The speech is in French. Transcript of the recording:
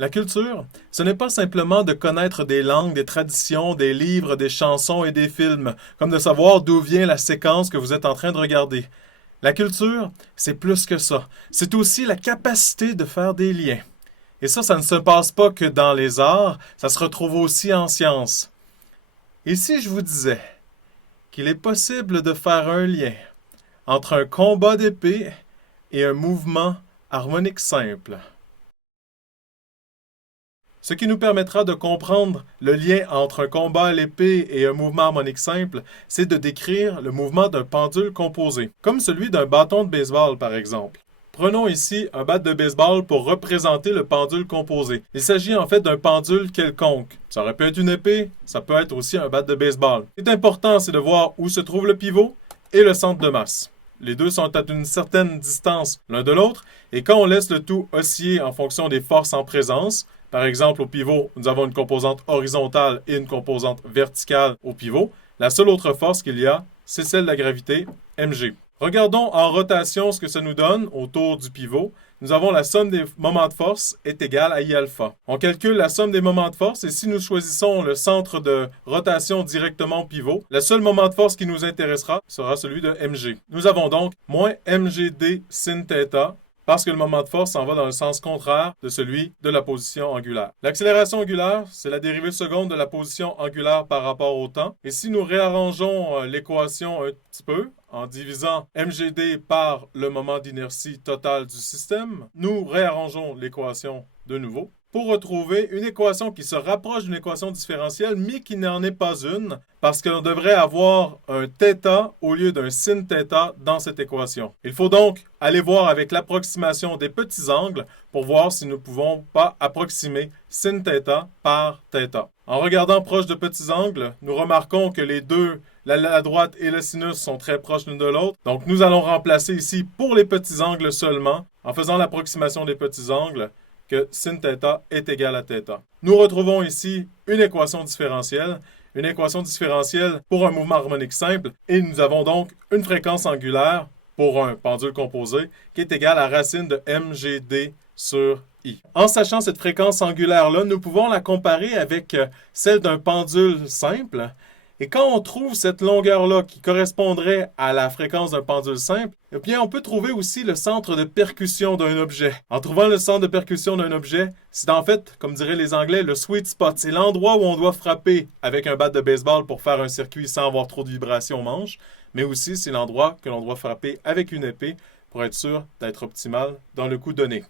La culture, ce n'est pas simplement de connaître des langues, des traditions, des livres, des chansons et des films, comme de savoir d'où vient la séquence que vous êtes en train de regarder. La culture, c'est plus que ça. C'est aussi la capacité de faire des liens. Et ça ne se passe pas que dans les arts, ça se retrouve aussi en sciences. Et si je vous disais qu'il est possible de faire un lien entre un combat d'épée et un mouvement harmonique simple? Ce qui nous permettra de comprendre le lien entre un combat à l'épée et un mouvement harmonique simple, c'est de décrire le mouvement d'un pendule composé, comme celui d'un bâton de baseball par exemple. Prenons ici un bat de baseball pour représenter le pendule composé. Il s'agit en fait d'un pendule quelconque. Ça aurait pu être une épée, ça peut être aussi un bat de baseball. Ce qui est important, c'est de voir où se trouve le pivot et le centre de masse. Les deux sont à une certaine distance l'un de l'autre, et quand on laisse le tout osciller en fonction des forces en présence, par exemple, au pivot, nous avons une composante horizontale et une composante verticale au pivot. La seule autre force qu'il y a, c'est celle de la gravité, mg. Regardons en rotation ce que ça nous donne autour du pivot. Nous avons la somme des moments de force est égale à I alpha. On calcule la somme des moments de force et si nous choisissons le centre de rotation directement au pivot, le seul moment de force qui nous intéressera sera celui de mg. Nous avons donc moins mgd sin θ parce que le moment de force s'en va dans le sens contraire de celui de la position angulaire. L'accélération angulaire, c'est la dérivée seconde de la position angulaire par rapport au temps. Et si nous réarrangeons l'équation un petit peu, en divisant mgd par le moment d'inertie total du système, nous réarrangeons l'équation de nouveau pour retrouver une équation qui se rapproche d'une équation différentielle, mais qui n'en est pas une, parce qu'on devrait avoir un θ au lieu d'un sin θ dans cette équation. Il faut donc aller voir avec l'approximation des petits angles pour voir si nous ne pouvons pas approximer sin θ par θ. En regardant proche de petits angles, nous remarquons que les deux, la droite et le sinus, sont très proches l'une de l'autre. Donc nous allons remplacer ici pour les petits angles seulement, en faisant l'approximation des petits angles, que sin θ est égal à θ. Nous retrouvons ici une équation différentielle pour un mouvement harmonique simple, et nous avons donc une fréquence angulaire pour un pendule composé qui est égale à racine de mgd sur I. En sachant cette fréquence angulaire-là, nous pouvons la comparer avec celle d'un pendule simple. Et quand on trouve cette longueur-là qui correspondrait à la fréquence d'un pendule simple, eh bien, on peut trouver aussi le centre de percussion d'un objet. En trouvant le centre de percussion d'un objet, c'est en fait, comme diraient les Anglais, le sweet spot. C'est l'endroit où on doit frapper avec un bat de baseball pour faire un circuit sans avoir trop de vibrations aux manches, mais aussi c'est l'endroit que l'on doit frapper avec une épée pour être sûr d'être optimal dans le coup donné.